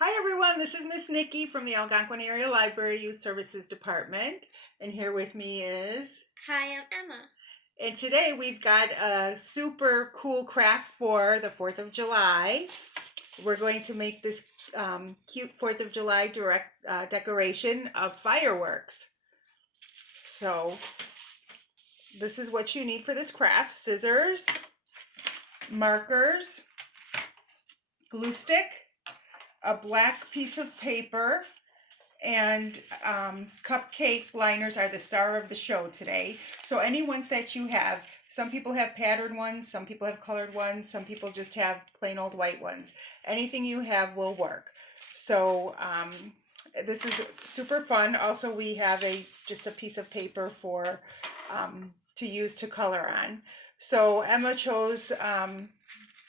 Hi everyone, this is Miss Nikki from the Algonquin Area Library Youth Services Department, and here with me is... Hi, I'm Emma. And today we've got a super cool craft for the 4th of July. We're going to make this cute 4th of July decoration of fireworks. So this is what you need for this craft: scissors, markers, glue stick, a black piece of paper, and cupcake liners are the star of the show today. So any ones that you have, some people have patterned ones, some people have colored ones, some people just have plain old white ones. Anything you have will work. So this is super fun. Also, we have just a piece of paper for to use to color on. So Emma chose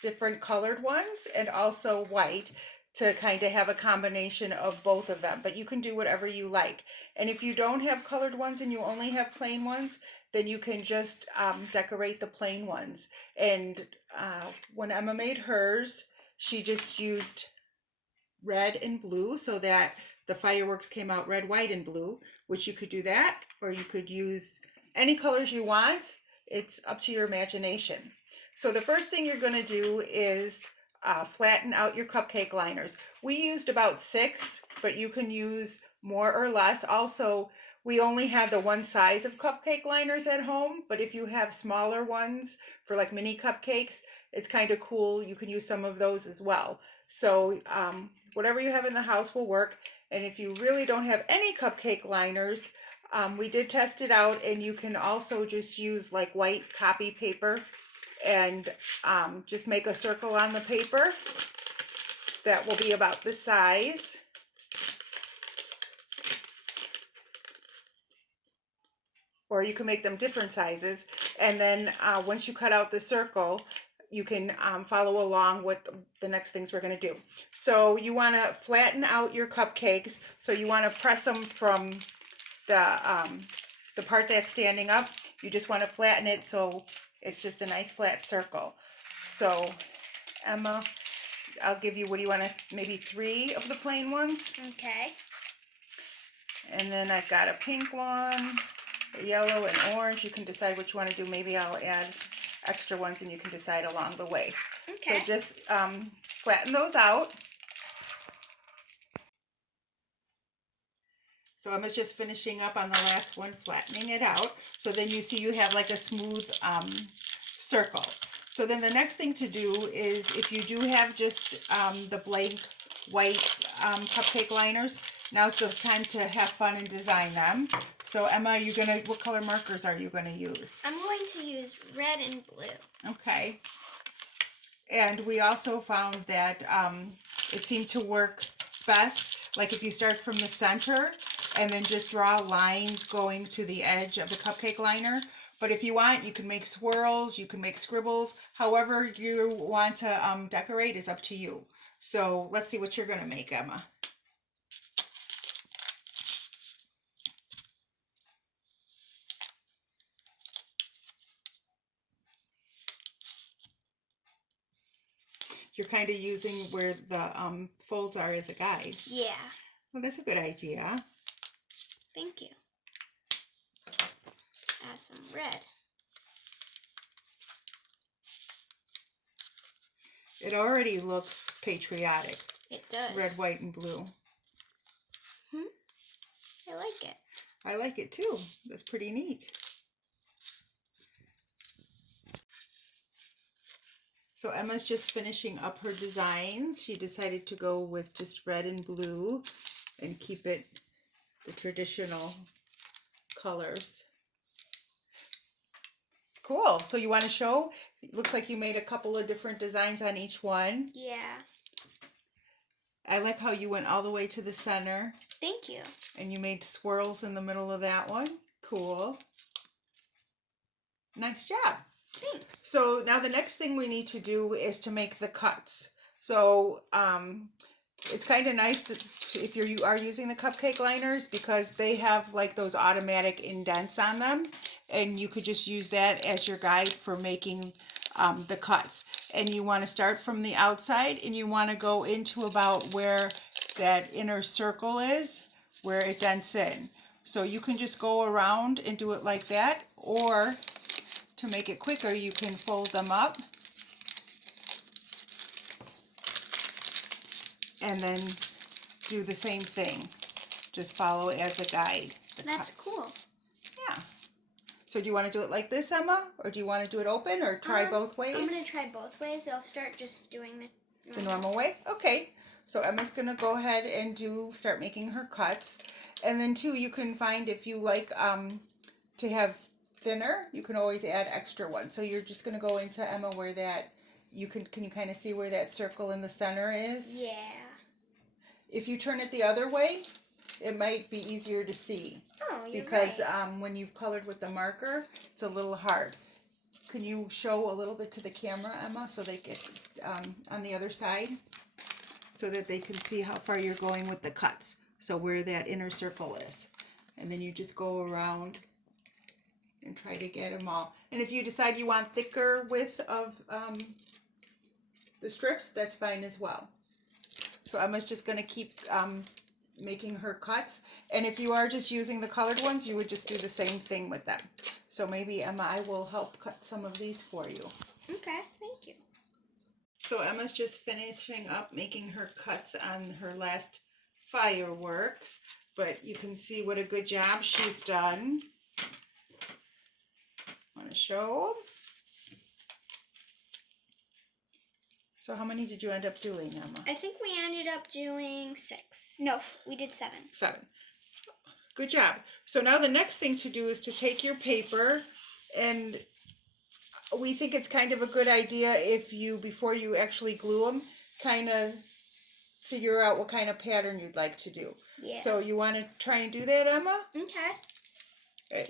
different colored ones and also white to kind of have a combination of both of them, but you can do whatever you like. And if you don't have colored ones and you only have plain ones, then you can just decorate the plain ones. And when Emma made hers, she just used red and blue so that the fireworks came out red, white, and blue, which you could do that, or you could use any colors you want. It's up to your imagination. So the first thing you're going to do is flatten out your cupcake liners. We used about 6, but you can use more or less. Also, we only have the one size of cupcake liners at home, but if you have smaller ones for like mini cupcakes, it's kind of cool. You can use some of those as well. So whatever you have in the house will work. And if you really don't have any cupcake liners, we did test it out, and you can also just use like white copy paper and just make a circle on the paper that will be about this size. Or you can make them different sizes, and then once you cut out the circle, you can follow along with the next things we're going to do. So you want to flatten out your cupcakes. So you want to press them from the part that's standing up. You just want to flatten it so it's just a nice flat circle. So Emma, I'll give you, what do you want to, maybe 3 of the plain ones? Okay. And then I've got a pink one, a yellow, and orange. You can decide what you want to do. Maybe I'll add extra ones and you can decide along the way. Okay. So just flatten those out. So Emma's just finishing up on the last one, flattening it out. So then you see you have like a smooth circle. So then the next thing to do is, if you do have just the blank white cupcake liners, now's the time to have fun and design them. So Emma, what color markers are you gonna use? I'm going to use red and blue. Okay. And we also found that it seemed to work best, like if you start from the center and then just draw lines going to the edge of the cupcake liner. But if you want, you can make swirls, you can make scribbles. However you want to decorate is up to you. So let's see what you're going to make, Emma. You're kind of using where the folds are as a guide. Yeah. Well, that's a good idea. Thank you. Add some red. It already looks patriotic. It does. Red, white, and blue. I like it. I like it too. That's pretty neat. So Emma's just finishing up her designs. She decided to go with just red and blue and keep it the traditional colors. Cool. So you want to show? It looks like you made a couple of different designs on each one. Yeah. I like how you went all the way to the center. Thank you. And you made swirls in the middle of that one. Cool. Nice job. Thanks. So now the next thing we need to do is to make the cuts. So it's kind of nice that if you are using the cupcake liners, because they have like those automatic indents on them, and you could just use that as your guide for making the cuts. And you want to start from the outside, and you want to go into about where that inner circle is, where it dents in. So you can just go around and do it like that, or to make it quicker, you can fold them up and then do the same thing. Just follow as a guide. That's cool. Yeah. So do you want to do it like this, Emma? Or do you want to do it open or try both ways? I'm going to try both ways. I'll start just doing the normal way? Okay. So Emma's going to go ahead and start making her cuts. And then too, you can find if you like to have thinner, you can always add extra one. So you're just going to go into Emma where that, can you kind of see where that circle in the center is? Yeah. If you turn it the other way, it might be easier to see. Oh, you're because right. when you've colored with the marker, it's a little hard. Can you show a little bit to the camera, Emma, so they get on the other side, so that they can see how far you're going with the cuts, so where that inner circle is. And then you just go around and try to get them all. And if you decide you want thicker width of the strips, that's fine as well. So Emma's just going to keep making her cuts. And if you are just using the colored ones, you would just do the same thing with them. So maybe, Emma, I will help cut some of these for you. Okay, thank you. So Emma's just finishing up making her cuts on her last fireworks. But you can see what a good job she's done. Want to show? So how many did you end up doing, Emma? I think we ended up doing 6. No, we did 7. 7. Good job. So now the next thing to do is to take your paper, and we think it's kind of a good idea if you, before you actually glue them, kind of figure out what kind of pattern you'd like to do. Yeah. So you want to try and do that, Emma? Okay.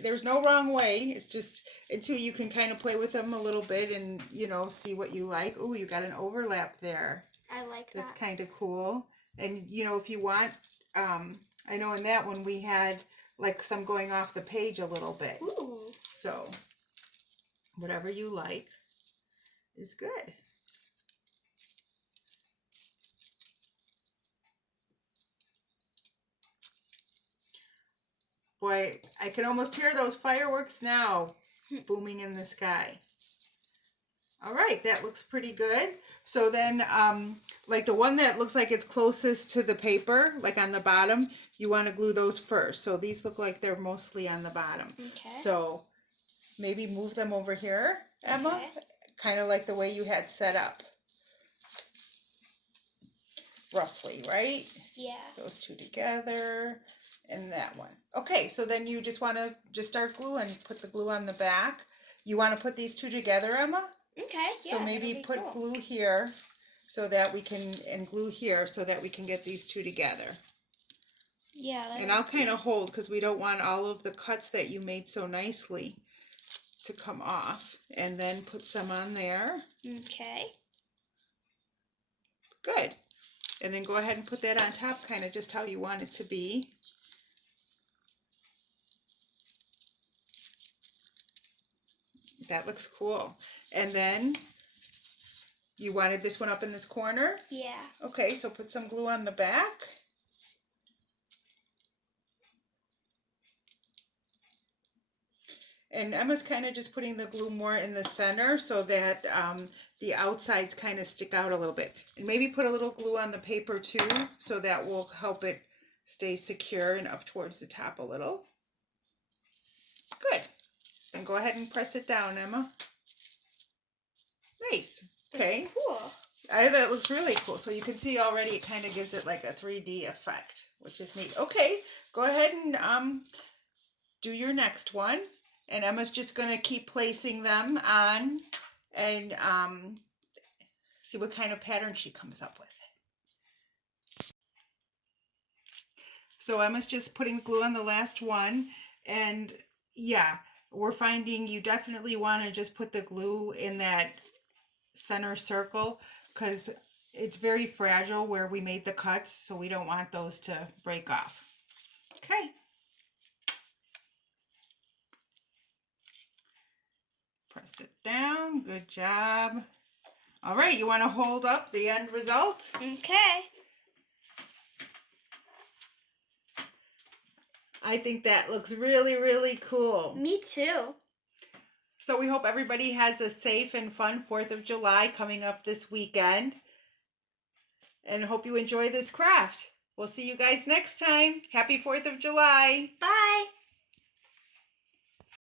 There's no wrong way. It's just until you can kind of play with them a little bit and, you know, see what you like. Oh, you got an overlap there. I like that. That's kind of cool. And, you know, if you want, I know in that one we had like some going off the page a little bit. Ooh. So whatever you like is good. Boy, I can almost hear those fireworks now booming in the sky. All right, that looks pretty good. So then, like the one that looks like it's closest to the paper, like on the bottom, you want to glue those first. So these look like they're mostly on the bottom. Okay. So maybe move them over here, Emma, Okay. kind of like the way you had set up. Roughly, right? Yeah. Those two together. And that one. Okay, so then you just want to just start gluing. Put the glue on the back. You want to put these two together, Emma? Okay. Yeah, so maybe put cool. glue here so that we can, and glue here so that we can get these two together. Yeah. And I'll kind of hold because we don't want all of the cuts that you made so nicely to come off. And then put some on there. Okay. Good. And then go ahead and put that on top, kind of just how you want it to be. That looks cool. And then you wanted this one up in this corner? Yeah. Okay, so put some glue on the back. And Emma's kind of just putting the glue more in the center so that the outsides kind of stick out a little bit. And maybe put a little glue on the paper too, so that will help it stay secure and up towards the top a little. Good. Then go ahead and press it down, Emma. Nice. Okay. That's cool. That looks really cool. So you can see already it kind of gives it like a 3D effect, which is neat. Okay, go ahead and do your next one. And Emma's just going to keep placing them on and see what kind of pattern she comes up with. So Emma's just putting glue on the last one. And yeah, we're finding you definitely want to just put the glue in that center circle because it's very fragile where we made the cuts, so we don't want those to break off. Okay. Press it down. Good job. All right, you want to hold up the end result? Okay. I think that looks really, really cool. Me too. So we hope everybody has a safe and fun 4th of July coming up this weekend. And hope you enjoy this craft. We'll see you guys next time. Happy 4th of July. Bye.